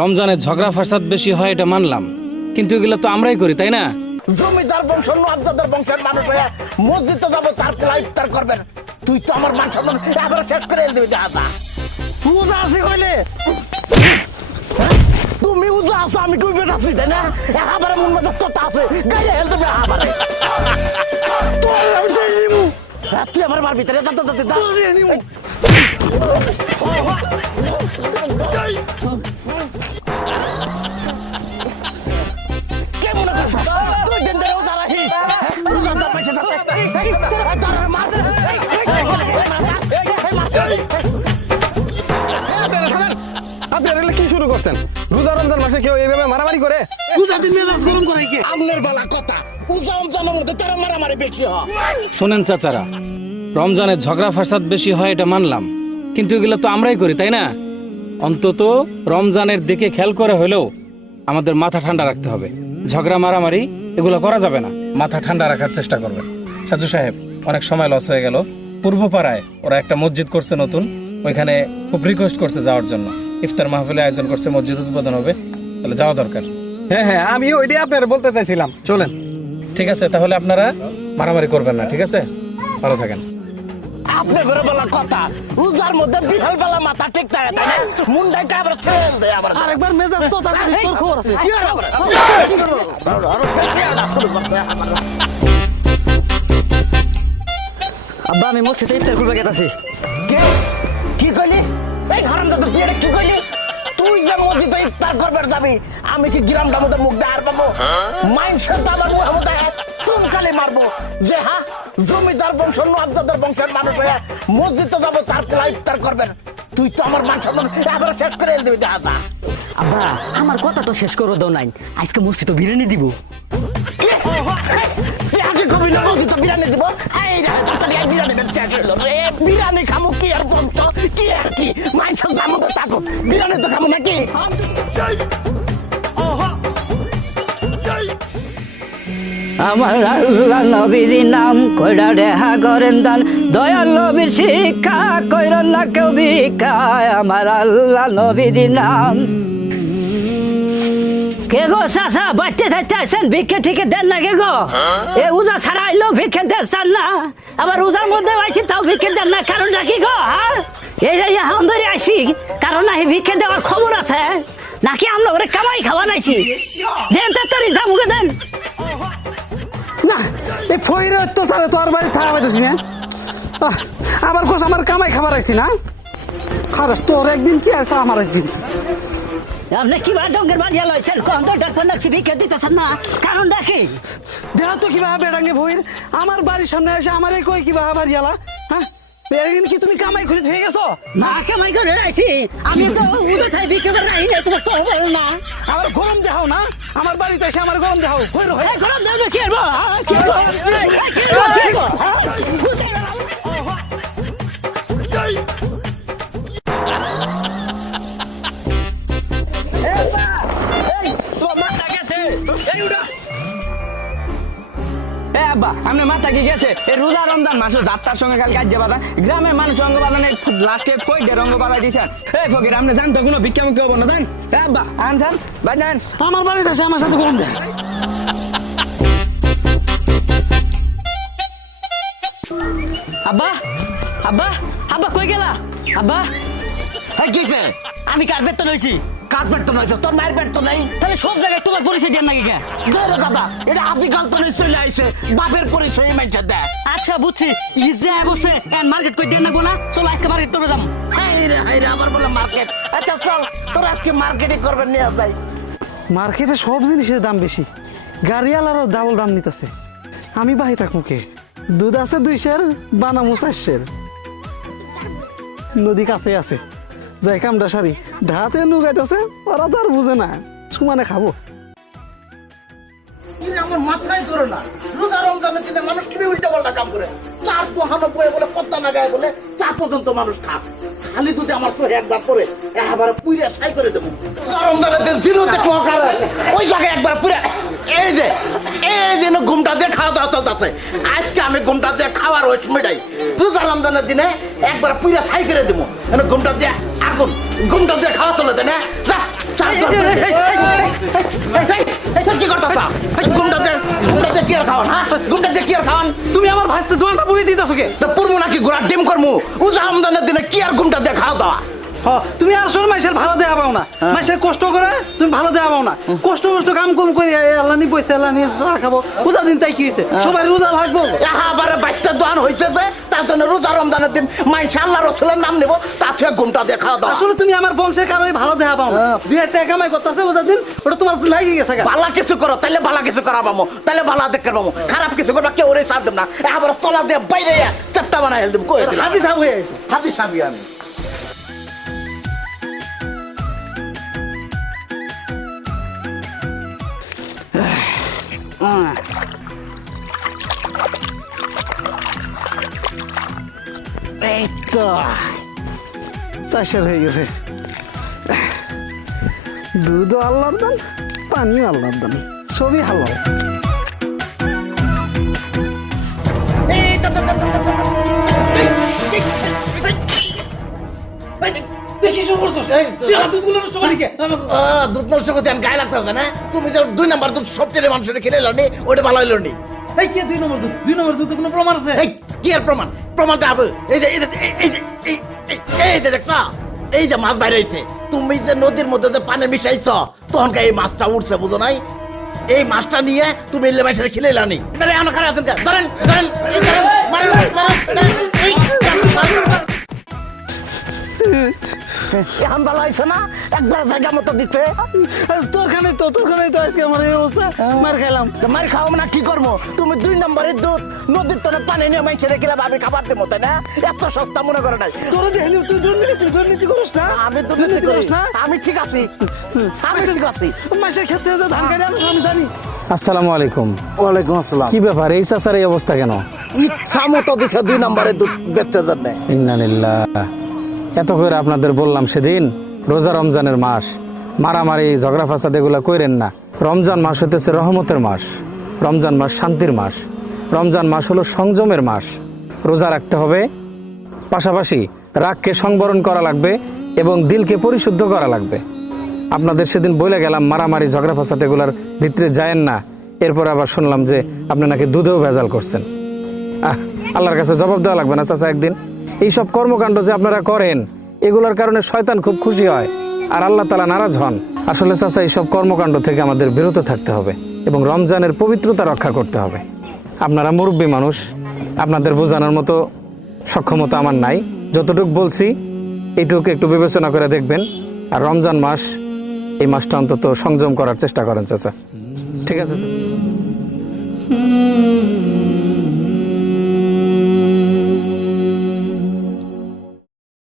রমজানে ঝগড়া ফাসাদ বেশি হয় এটা মানলাম, কিন্তু এগুলো তো আমরাই করি, তাই না? জমিদার বংশ নবাবজাদার বংশের মানুষ হয়ে মসজিদে যাবো, তার পোলা ইফতার করবেন। তুই তো আমার মান সম্মান এবার শেষ করে দিবি। দাদা উজা আছি কইলে তুমি উজা আছো, আমি কই বেটা আছি, তাই না? একেবারে মন মাঝে তোতা আছে, গায়ে হেল দেবে একেবারে। তোর আমি তো নিমু, তুই আমার মার ভিতরে যা যা যা নিমু। কেমন আছিস তুই? দিন ধরে উজা রাখিস, উজাদার পয়সা সাথে আপনারা কি শুরু করছেন? রোজা রমজান মাসে কেউ এইভাবে মারামারি করে? আমনের বালা কথা, উজা রমজানের মধ্যে তারা মারামারি বেশি হয়। শোনেন চাচারা, রমজানে ঝগড়া ফাসাদ বেশি হয় এটা মানলাম, কিন্তু এগুলো তো আমরাই করি, তাই না? অন্তত রমজানের দিকে খেয়াল করে হলেও আমাদের মাথা ঠান্ডা রাখতে হবে। ঝগড়া মারামারি এগুলো করা যাবে না, মাথা ঠান্ডা রাখার চেষ্টা করবেন। সাজু সাহেব, অনেক সময় লস হয়ে গেল। পূর্বপাড়ায় ওরা একটা মসজিদ করছে নতুন, ওইখানে খুব রিকোয়েস্ট করছে যাওয়ার জন্য। ইফতার মাহফিলের আয়োজন করছে, মসজিদ উদ্বোধন হবে, তাহলে যাওয়া দরকার। হ্যাঁ হ্যাঁ, আমি ওইটাই আপনারা বলতে চাইছিলাম। চলেন। ঠিক আছে, তাহলে আপনারা মারামারি করবেন না, ঠিক আছে? ভালো থাকেন। আপনি করে বলা কথা, রোজার মধ্যে বিহাল বেলা মাথা ঠিক থাকে, তাই না? মুন্ডাই কাবার ফেল দেয় আবার। আরেকবার মেজাজ তো তার তোর খবর আছে। আব্বা আমি মসজিদে ইফতার করবে গেতাছি। কি কইলি? এই হারামজাদা তুই এটা কি কইলি? তুই যে মসজিদে ইফতার করবার যাবি, আমি কি গ্রামটার মধ্যে মুখ দিয়ে আর পাবো? মাইন্ডসেট আমার মুখের মধ্যে চুনকালি মারবো যে হ্যাঁ জমিদার বংশ নবাবজাদার বংশের মানুষ হয়ে মসজিদে যাবো, তার পোলা ইফতার করবেন। তুই তো আমার মান সম্মান এবার শেষ করে দিবি। দাদা আব্বা আমার কথা তো শেষ করে দাও নাই, আজকে মসজিদে বিরিয়ানি দিব। বিরিয়ানি দিব? বিরিয়ানি বিরিয়ানি খামু কি আর বলছ কি আর কি? মাংস দাম তো থাকো, বিরিয়ানি তো খামু নাকি? আমার আল্লাহ নবীর নাম কইরা রেহা করেন দান, দয়াল নবীর শিক্ষা কইরন না কেউ ভিক্ষা। আমার আল্লাহ নবীর নাম। কে গো চাচা বাড়তে থাকতে আসেন, ভিক্ষে ঠিকে দেন না কে গো? এ উজা ছাড়া আইলেও ভিক্ষে দেন না, আবার উজার মধ্যে আইসি তাও ভিক্ষে দেন না, কারণ নাকি গো? হ্যাঁ এই যে হাম ধরে আসি, কারণ নাকি ভিক্ষে দেওয়ার খবর আছে নাকি? আমরা ওরে কামাই খাওয়া নাইছি, দেন তাড়াতাড়ি জামুকে দেন। না, এই ফইরে তো সারে তোর বাড়ি থাকা পাইতেছি না। আবার কোস আমার কামাই খাবার আইছি না। হারাস তোর একদিন কি আছে, আমার একদিন। আপনি কি বা ডঙ্গের বাড়িয়া লইছেন, কোন তো ডাক্তার নাকি ভিক্ষে দিতেছেন না, কারণ নাকি? দেখা তো কিভাবে বেড়াঙ্গে ভইর আমার বাড়ির সামনে এসে আমার এই কই কিভাবে বাড়িয়ালা? হ্যাঁ এরকম কি তুমি কামাই খুলে হয়ে গেছো? না কামাই করে আইছি আমি, তো উদে থাই ভিক্ষে করে আই না, তোমার তো বল না। আমার গরম দেখাও না, আমার বাড়িতে এসে আমার গরম দেখাও। কই রো এই গরম দেবে কি করব? কি করব? আপনার মাথা কি গেছে? এই রোজা রমজান মাসে যাত্রার সঙ্গে কাল কাজ যাবা, গ্রামের মানুষ অঙ্গ বাঁধানে লাস্টে কই রঙ্গ বাঁধা দিয়েছেন। এই ফকির আপনি জানতো কোনো ভিক্ষা মুখে হবো না, জান? আব্বা আনছেন ভাই নেন, আমার বাড়িতে এসে আমার সাথে গরম দেয়। আব্বা আব্বা আব্বা কই গেলা? আব্বা কিছে? আমি কার্পেট তো লইছি। কার্পেট তো নয়তো, তোর মায়ের পেট তো নেই। তাহলে সব জায়গায় তোমার পরিচয় দেন নাকি কে? ধরো দাদা, এটা আদিকাল তো চলে আইছে, বাপের পরিচয় মানুষের দেয়। আচ্ছা বুঝছি, ইজে বসে মার্কেট কই দেন না গোনা, চলো আজকে মার্কেট করবে যাম। হাই রে আবার বলে মার্কেট। আচ্ছা চল, তোর আজকে মার্কেটিং করবেন নিয়ে যাই। মার্কেটে সব জিনিসের দাম বেশি, গাড়িওয়ালারও ডাবল দাম নিতেছে। আমি বাহি থাক মুখে, দুধ আছে 200, বানামো 400। নদী কাছে আছে, যাই কামটা সারি, ঢাতে নুগাইতেছে, ওরা তো আর বুঝে না, সমানে খাবো। আমার মাথায় ধরে না, রোজা রমজানের দিনে মানুষ কিভাবে উল্টা পাল্টা কাম করে? চার দোহানো বয়ে বলে, পত্তা না গায়ে বলে, চা পর্যন্ত মানুষ খা। খালি যদি আমার সহে একবার পরে একেবারে পুইরে ছাই করে দেবো। রমজানের দিন জিরোতে ওই জায়গায় একবার পুরে এই যে ঘুমটা দিয়ে খাওয়া দাওয়া চলতেছে। আজকে আমি ঘুমটা দিয়ে খাওয়ার ওই মেটাই। রোজা রমজানের দিনে একবার পুইরে ছাই করে দেবো, ঘুমটা দিয়ে আগুন ঘুমটা দিয়ে খাওয়া চলে দেয় না যা, চা এই, চল, এই, চল। এই, এই, এই, তুই কি করতাছ? এই, ঘুমটা দিয়ে কি আর খাওয়ান, হ্যাঁ? ঘুমটা দিয়ে কি আর খাওয়ান? তুমি আমার ভাইস্তে দোকানটা বুঝিয়ে দিতেছো কে? তা পুরবো নাকি ঘোড়ার ডিম করমু? উজা রমজানের দিনে কি আর ঘুমটা দিয়ে খাওয়া দাওয়া? তুমি আর শোন মাইসের ভালো দেয়া পাও না, মাইসের কষ্ট করে তুমি ভালো দেয়া পাও না, কষ্ট কাম কম করে আল্লাহ নি পয়সা আল্লাহ নি খাবো রোজা দিন তাই কি হয়েছে, সবাই রোজা লাগবো। আবারে 22টা দোয়ান হয়েছে যে তার জন্য রোজা রমজানের দিন মাইনসা আল্লাহ রসুলের নাম নেবো তা থেকে ঘুমটা দিয়ে খাওয়া দাওয়া। আসলে তুমি আমার বংশের কারোই ভালো দেয়া পাও না, 2 টাকা কামাই করতেছে রোজা দিন, ওটা তোমার লাগে গেছে গা। বালা কিছু করো তাইলে বালা কিছু করাবামো, তাইলে বালা দেখতে পাবো, খারাপ কিছু করবা কেউ ওরে সাথ দেব না। আবার তলা দিয়ে বাইরে চেপটা বানাই হেলদিম কই দিলাম। হাজি সাহেব হয়ে আছে। হাজি সাবি আমি এই তো চাষের হয়ে গেছে, দুধও আল্লাহর দান, পানিও আল্লাহর দান, সবই হালাল। দুধ নষ্ট করছি আমি গায়ে লাগতে হবে না। তুমি যে 2 নাম্বার দুধ সব টেনে মানুষের খেলে এলানি ওটা ভালো হইল নি। এই কি 2 নম্বর দুধ? 2 নম্বর দুধ কোনো প্রমাণ আছে? এই কি আর প্রমাণ? প্রমাণটা হবে এই যে এই যে এই যে এই যে দেখছ এই যে মাছ বাইরে আইছে, তুমি যে নদীর মধ্যে যে পানি মিশাইছ তখন এই মাছটা উঠছে বুঝো নাই? এই মাছটা নিয়ে তুমি এলে মাছের খেলে এলানি। মানে আমার খারাপ আছেন ধরেন ধরেন এই ধরেন মারেন ধরেন এই এখন ভালো হয়েছে না? একবার জায়গা মতো দিচ্ছে। তোখানে তো আজকে আমার এই অবস্থা, মার খাইলাম। মার খাও না কি করবো? তুমি 2 নম্বরের দুধ নদীর তলে পানি নিয়ে মাইছে রেখে ভাবি খাবার দেবো তাই না? এত সস্তা মনে করে নাই। তোরা দেখলি তুই দুর্নীতি করিস না, আমি দুর্নীতি করিস না? আমি ঠিক আছি, আমি ঠিক আছি। মাসের ক্ষেত্রে ধান কাটে আনছো আমি জানি। আসসালামু আলাইকুম। ওয়ালাইকুম আসসালাম। কি ব্যাপার, এই চাচার এই অবস্থা কেন? ইচ্ছা মতো দিছে 2 নম্বরের দুধ বেচতে জন্য। ইন্নালিল্লাহ। এত করে আপনাদের বললাম সেদিন রোজা রমজানের মাস, মারামারি ঝগড়া ফাসাদ এগুলা কইরেন না। রমজান মাস হতেছে রহমতের মাস, রমজান মাস শান্তির মাস, রমজান মাস হলো সংযমের মাস। রোজা রাখতে হবে, পাশাপাশি রাগকে সংবরণ করা লাগবে এবং দিলকে পরিশুদ্ধ করা লাগবে। আপনাদের সেদিন বলে গেলাম মারামারি ঝগড়া ফাসাদ এগুলার ভিতরে যায়েন না, এরপর আবার শুনলাম যে আপনি নাকি দুধেও ভেজাল করছেন। আল্লাহর কাছে জবাব দেওয়া লাগবে না চাচা একদিন? এইসব কর্মকাণ্ড যে আপনারা করেন এগুলোর কারণে শয়তান খুব খুশি হয় আর আল্লাহ তাআলা নারাজ হন। আসলে চাচা এইসব কর্মকাণ্ড থেকে আমাদের বিরত থাকতে হবে এবং রমজানের পবিত্রতা রক্ষা করতে হবে। আপনারা মুরব্বী মানুষ, আপনাদের বোঝানোর মতো সক্ষমতা আমার নাই। যতটুকু বলছি এইটুকু একটু বিবেচনা করে দেখবেন। আর রমজান মাস, এই মাসটা অন্তত সংযম করার চেষ্টা করেন চাচা। ঠিক আছে চাচা?